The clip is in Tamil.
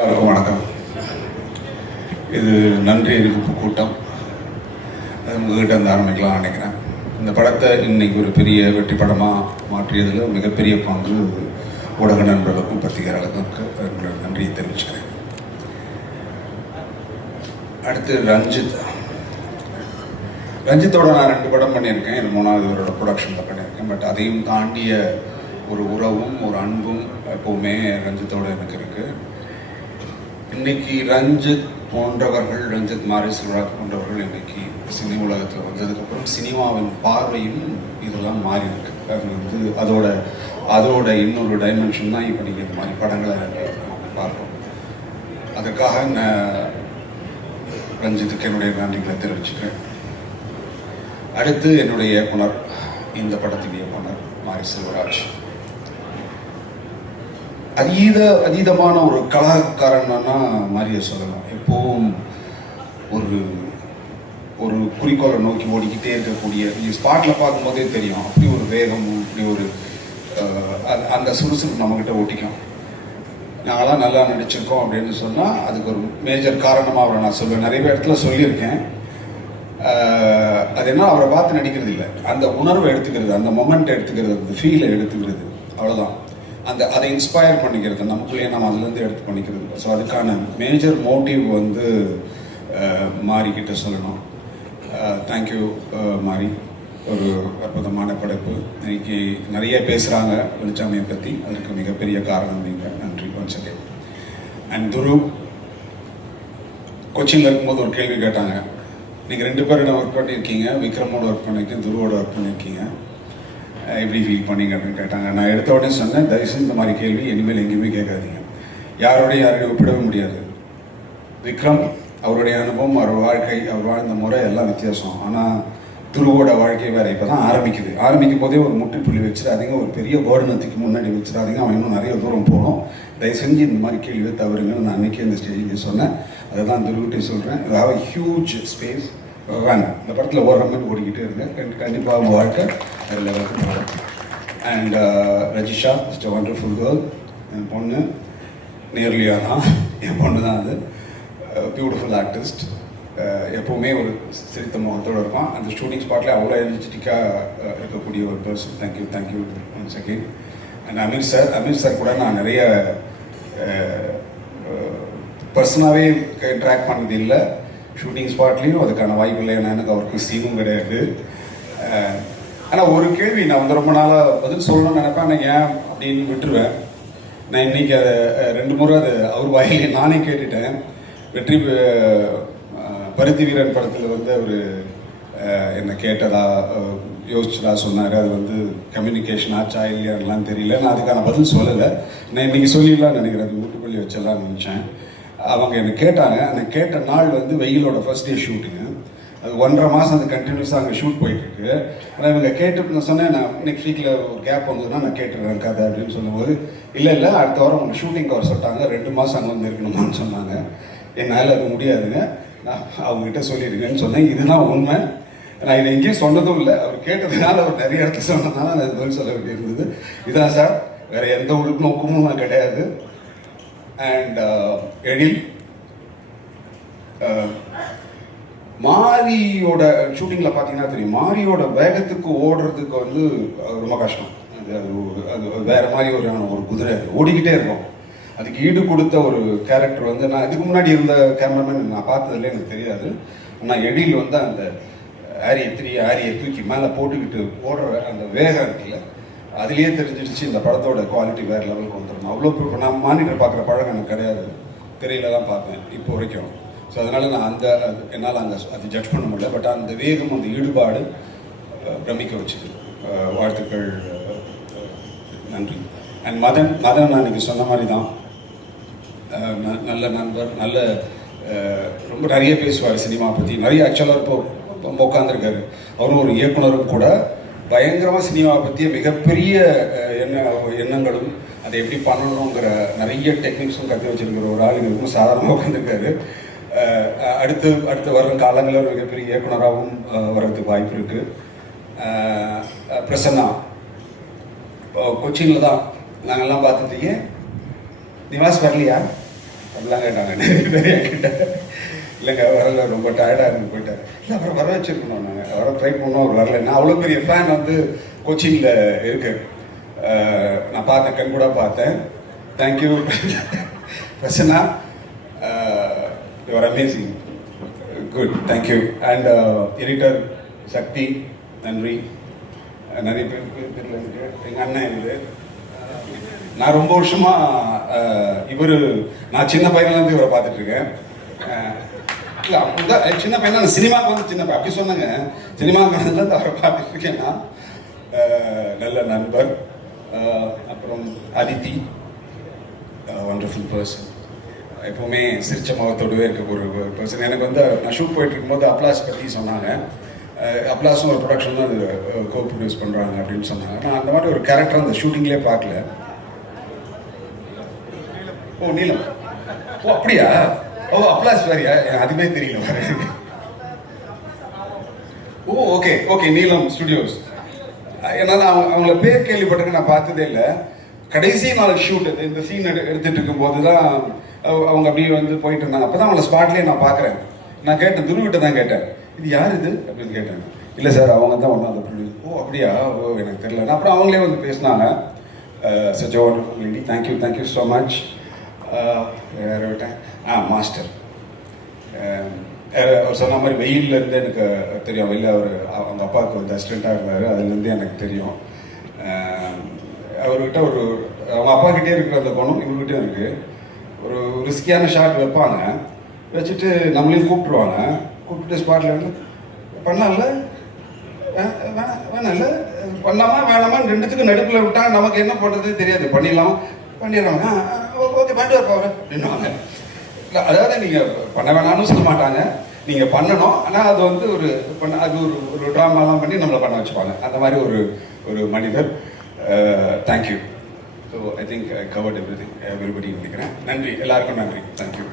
எல்லாருக்கும் வணக்கம். இது நன்றி அறிவிப்பு கூட்டம். அது உங்ககிட்ட இருந்து ஆரம்பிக்கலாம் நினைக்கிறேன். இந்த படத்தை இன்னைக்கு ஒரு பெரிய வெற்றி படமாக மாற்றியதில் மிகப்பெரிய பங்கு ஊடக நண்பர்களுக்கும் பத்திரிகையாளர்களுக்கும் இருக்குது. அவங்களோட நன்றியை தெரிவிச்சுக்கிறேன். அடுத்து ரஞ்சித்தோட நான் 2 படம் பண்ணியிருக்கேன். இது 3வது இவரோட ப்ரொடக்ஷனில் பண்ணியிருக்கேன். பட் அதையும் தாண்டிய ஒரு உறவும் ஒரு அன்பும் எப்போவுமே ரஞ்சித்தோட எனக்கு இருக்குது. இன்னைக்கு ரஞ்சித் போன்றவர்கள், ரஞ்சித் மாரி செல்வராஜ் போன்றவர்கள் இன்னைக்கு சினி உலகத்தில் வந்ததுக்கப்புறம் சினிமாவின் பார்வையும் இதெல்லாம் மாறி இருக்கு. அது அதோட இன்னொரு டைமென்ஷன் தான் இப்போ நீங்கள் இந்த மாதிரி படங்களை பார்ப்போம். அதுக்காக நான் ரஞ்சித்துக்கு என்னுடைய நன்றிகளை தெரிவிச்சுக்கிறேன். அடுத்து என்னுடைய இயக்குனர், இந்த படத்தின் இயக்குனர் மாரி செல்வராஜ். அதீதமான ஒரு கலாக்காரன்னா மாரியை சொல்லலாம். எப்போவும் ஒரு ஒரு குறிக்கோளை நோக்கி ஓடிக்கிட்டே இருக்கக்கூடிய, ஸ்பாட்டில் பார்க்கும்போதே தெரியும், அப்படி ஒரு வேகம், அப்படி ஒரு அந்த சுறுசுறுப்பு நம்மக்கிட்ட ஓட்டிக்கும். நாங்களாம் நல்லா நடிச்சிருக்கோம் அப்படின்னு சொன்னால் அதுக்கு ஒரு மேஜர் காரணமாக அவரை நான் சொல்லுவேன். நிறைய இடத்துல சொல்லியிருக்கேன். அது என்ன, அவரை பார்த்து நடிக்கிறது இல்லை, அந்த உணர்வை எடுத்துக்கிறது, அந்த மொமெண்ட்டை எடுத்துக்கிறது, அந்த ஃபீலை எடுத்துக்கிறது, அவ்வளோதான். அதை இன்ஸ்பயர் பண்ணிக்கிறது, நமக்குள்ளேயே நம்ம அதுலேருந்து எடுத்து பண்ணிக்கிறது. ஸோ அதுக்கான மேஜர் மோட்டிவ் மாரிக்கிட்ட சொல்லணும். தேங்க்யூ மாரி, ஒரு அற்புதமான படைப்பு. இன்னைக்கு நிறைய பேசுகிறாங்க வெளிச்சாமியை பற்றி, அதுக்கு மிகப்பெரிய காரணம் நீங்கள். நன்றி ஒன்ஸ் அகைன். அண்ட் துரு, கொச்சியில் இருக்கும்போது ஒரு கேள்வி கேட்டாங்க. நீங்கள் 2 பேரோட ஒர்க் பண்ணியிருக்கீங்க, விக்ரமோட ஒர்க் பண்ணியிருக்கீங்க, துருவோட ஒர்க் பண்ணியிருக்கீங்க, எப்படி ஃபீல் பண்ணீங்க அப்படின்னு கேட்டாங்க. நான் எடுத்த உடனே சொன்னேன், தயவுசெய்து இந்த மாதிரி கேள்வி இனிமேல் எங்கேயுமே கேட்காதீங்க. யாரையும் ஒப்பிடவே முடியாது. விக்ரம் அவருடைய அனுபவம், அவர் வாழ்க்கை, அவர் வாழ்ந்த முறை எல்லாம் வித்தியாசம். ஆனால் துருவோட வாழ்க்கை வேறு. இப்போ தான் ஆரம்பிக்கும் போதே ஒரு முற்றுப்புள்ளி வச்சிடாதீங்க, ஒரு பெரிய பேர்டனத்துக்கு முன்னாடி வச்சிடாதீங்க, அவன் இன்னும் நிறைய தூரம் போகணும், தயவு செஞ்சு இந்த மாதிரி கேள்வியை தவறுங்கன்னு நான் அன்றைக்கே இந்த ஸ்டேஜில் சொன்னேன். அதை தான் துருவிட்டே சொல்கிறேன். You have a huge space. வேண்டாம், இந்த படத்தில் ஓடுற மாதிரி ஓடிக்கிட்டே இருக்கேன். கண்டிப்பாக அவங்க வாழ்க்கை வேறு லெவலுக்கு போகும். And Rajisha is a wonderful girl. என் பொண்ணு நேர்லியா தான், என் பொண்ணு தான். அது பியூட்டிஃபுல் ஆர்டிஸ்ட். எப்போவுமே ஒரு சிரித்த முகத்தோடு இருக்கும். அந்த ஷூட்டிங் ஸ்பாட்டில் அவ்வளோ எனர்ஜெட்டிக்காக இருக்கக்கூடிய ஒரு person. Thank you once again. And Aamir sir கூட நான் நிறைய பர்சனாகவே இன்ட்ராக்ட் பண்ணது இல்லை. ஷூட்டிங் ஸ்பாட்லேயும் அதுக்கான வாய்ப்பு இல்லை. ஏன்னா எனக்கு அவருக்கு சீனும் கிடையாது. ஆனால் ஒரு கேள்வி நான் ரொம்ப நாளாக பதில் சொல்லணும்னு நினைப்பேன். ஆனால் ஏன் அப்படின்னு விட்டுருவேன். நான் இன்றைக்கி அதை 2 முறை அது அவர் வாயிலே நானே கேட்டுட்டேன். வெற்றி பருத்தி வீரன் படத்தில் அவர் என்னை கேட்டதா யோசிச்சதா சொன்னார். அது கம்யூனிகேஷன் ஆச்சா இல்லையான்லாம் தெரியல. நான் அதுக்கான பதில் சொல்லலை. நான் இன்றைக்கி சொல்லிடலான்னு நினைக்கிறேன். அது வீட்டுக்குள்ளி வச்சலான்னு நினச்சேன். அவங்க என்னை கேட்டாங்க. எனக்கு கேட்ட நாள் வெயிலோட ஃபர்ஸ்ட் டே ஷூட்டிங்கு. அது 1.5 மாதம் அது கண்டினியூஸாக அங்கே ஷூட் போயிட்டுருக்கு. ஆனால் இவங்க கேட்டு நான் சொன்னேன், நான் நெக்ஸ்ட் வீக்கில் ஒரு கேப் வந்ததுன்னா நான் கேட்டுருவேன் கதை அப்படின்னு சொல்லும்போது, இல்லை அடுத்த வாரம் அவங்க ஷூட்டிங் வர சொல்லிட்டாங்க, 2 மாதம் அங்கே இருக்கணுமான்னு சொன்னாங்க. என்னால் அது முடியாதுங்க, நான் அவங்ககிட்ட சொல்லிடுங்கன்னு சொன்னேன். இதுதான் உண்மை. நான் இதை எங்கேயும் சொன்னதும் இல்லை. அவர் கேட்டதுனால அவர் நிறைய இடத்துல சொன்னதுனால நான் பதில் சொல்ல வேண்டியிருந்தது. இதான் சார், வேறு எந்த உள்நோக்கமும் நான் கிடையாது. அண்ட் எழில், மாரியோட ஷூட்டிங்கில் பார்த்தீங்கன்னா தெரியும், மாரியோட வேகத்துக்கு ஓடுறதுக்கு ரொம்ப கஷ்டம். அது வேற மாதிரி ஒரு குதிரை ஓடிக்கிட்டே இருக்கும். அதுக்கு ஈடு கொடுத்த ஒரு கேரக்டர் நான் இதுக்கு முன்னாடி இருந்த கேமராமேன் நான் பார்த்ததுல எனக்கு தெரியாது. ஆனால் எழில் அந்த ஆரியை தூக்கி மேலே போட்டுக்கிட்டு ஓடுற அந்த வேகம் இருக்குல்ல, அதுலேயே தெரிஞ்சிடுச்சு இந்த படத்தோட குவாலிட்டி வேறு லெவலுக்கு வந்துடும். அவ்வளோ இப்போ நான் மானிட்டர் பார்க்குற பழக்கம் எனக்கு கிடையாது, திரையில தான் பார்ப்பேன் இப்போ வரைக்கும். ஸோ அதனால் நான் என்னால் அது ஜட்ஜ் பண்ண முடியல. பட் அந்த வேகம், அந்த ஈடுபாடு பிரமிக்க வச்சுது. வாழ்த்துக்கள், நன்றி. அண்ட் மதன் நான் இன்னைக்கு சொன்ன மாதிரி தான், நல்ல நண்பர், ரொம்ப நிறைய பேசுவார் சினிமா பற்றி. நிறைய ஆக்சுவலாக இப்போ உட்காந்துருக்காரு. அவரும் ஒரு இயக்குனரும் கூட. பயங்கரமாக சினிமாவை பற்றிய மிகப்பெரிய எண்ணங்களும் அதை எப்படி பண்ணணுங்கிற நிறைய டெக்னிக்ஸும் கற்று வச்சிருக்கிற ஒரு ஆள் ரொம்ப சாதாரணமாக உட்காந்துருக்காரு. அடுத்து வரும் காலங்களில் ஒரு மிகப்பெரிய இயக்குனராகவும் வர்றதுக்கு வாய்ப்பு இருக்குது. பிரசன்னா கொச்சினில் தான் நாங்கள்லாம் பார்த்துட்டீங்க. நிவாஸ் வரலையா? அப்படிலாம் கேட்டாங்க நிறைய பேர் என்கிட்ட. இல்லைங்க வரல, ரொம்ப டயர்டாக இருந்து போயிட்டார். இல்லை அப்புறம் வர வச்சுருக்கணும், நாங்கள் வர ட்ரை பண்ணோம், அவர் வரல. நான் அவ்வளோ பெரிய ஃபேன் வந்து கொச்சினில் இருக்கு. நான் பார்த்தேன், கண் கூட பார்த்தேன். Thank you Prasanna, you're amazing, good, thank you. And editor Sakthi, நன்றி. நிறைய பேர் தெரியல எனக்கு, எங்கள் அண்ணன் இது. நான் ரொம்ப வருஷமா நான் சின்ன பையன்லேருந்து இவரை பார்த்துட்டு இருக்கேன். இல்லை அப்படிதான் சின்ன பையன், நான் சினிமாவுக்கு வந்து சின்ன பையன் அப்படி சொன்னேங்க. சினிமாவுக்கு அவரை பார்த்துட்டு இருக்கேன் நான். நல்ல நண்பர். அப்புறம் அதித்தி, வண்டர்ஃபுல் பர்சன், எப்போவுமே சிரிச்ச முகத்தோடவே இருக்க ஒரு பர்சன். எனக்கு வந்து நான் ஷூட் போயிட்டு இருக்கும்போது அப்ளாஸ் பற்றி சொன்னாங்க. அப்ளாஸும் ஒரு ப்ரொடக்ஷன் தான் அது கோ ப்ரொடியூஸ் பண்ணுறாங்க அப்படின்னு சொன்னாங்க. நான் அந்த மாதிரி ஒரு கேரக்டர் அந்த ஷூட்டிங்லேயே பார்க்கல. ஓ நீலம், ஓ அப்படியா, ஓ அப்ளாஸ் வேறியா, அதுவே தெரியல வேறு. ஓ ஓகே ஓகே, நீலம் ஸ்டுடியோஸ். ஏன்னா நான் அவங்கள பேர் கேள்விப்பட்டிருக்கேன், நான் பார்த்ததே இல்லை. கடைசி நாள் ஷூட் இந்த சீன் எடுத்துட்டு இருக்கும்போது தான் அவங்க அப்படியே வந்து போயிட்டு இருந்தாங்க. அப்போ தான் அவங்கள ஸ்பாட்லேயே நான் பார்க்குறேன். நான் கேட்டேன், துருவிட்ட தான் கேட்டேன், இது யார் இது அப்படின்னு கேட்டேன். இல்லை சார் அவங்க தான் ஒன்றா அந்த ப்ரொடியூஸ். ஓ அப்படியா, ஓ எனக்கு தெரியல. அப்புறம் அவங்களே வந்து பேசினாங்க. Such a wonderful lady, thank you so much. வேறு விட்டேன், மாஸ்டர். அவர் சொன்ன மாதிரி வெயிலேருந்து எனக்கு தெரியும். வெளியில் அவங்க அப்பாவுக்கு வந்து அசிஸ்டண்ட்டாக இருந்தார், அதுலேருந்து எனக்கு தெரியும். அவர்கிட்ட அவங்க அப்பா கிட்டே இருக்கிற அந்த குணம் இவர்கிட்டயும் இருக்குது. ஒரு ரிஸ்கியான ஷாட் வைப்பாங்க, வச்சுட்டு நம்மளையும் கூப்பிட்டுருவாங்க. கூப்பிட்டு ஸ்பாட்டில் வந்து பண்ணலாம்ல, வேணாம்ல, பண்ணலாமா வேணாமான்னு ரெண்டுத்துக்கும் நடுப்பில் விட்டாங்க. நமக்கு என்ன பண்ணுறது தெரியாது. பண்ணிடலாமா, ஓகே பண்ணிட்டு வரப்போ அப்படின்வாங்க. இல்லை அதாவது நீங்கள் பண்ண வேணாம்னு சொல்ல மாட்டாங்க, நீங்கள் பண்ணணும். ஆனால் அது வந்து அது ஒரு ட்ராமாலாம் பண்ணி நம்மளை பண்ண வச்சுப்பாங்க. அந்த மாதிரி ஒரு மனிதர். Thank you. So I think I covert everybody நினைக்கிறேன். நன்றி, எல்லாருக்கும் நன்றி. தேங்க்யூ.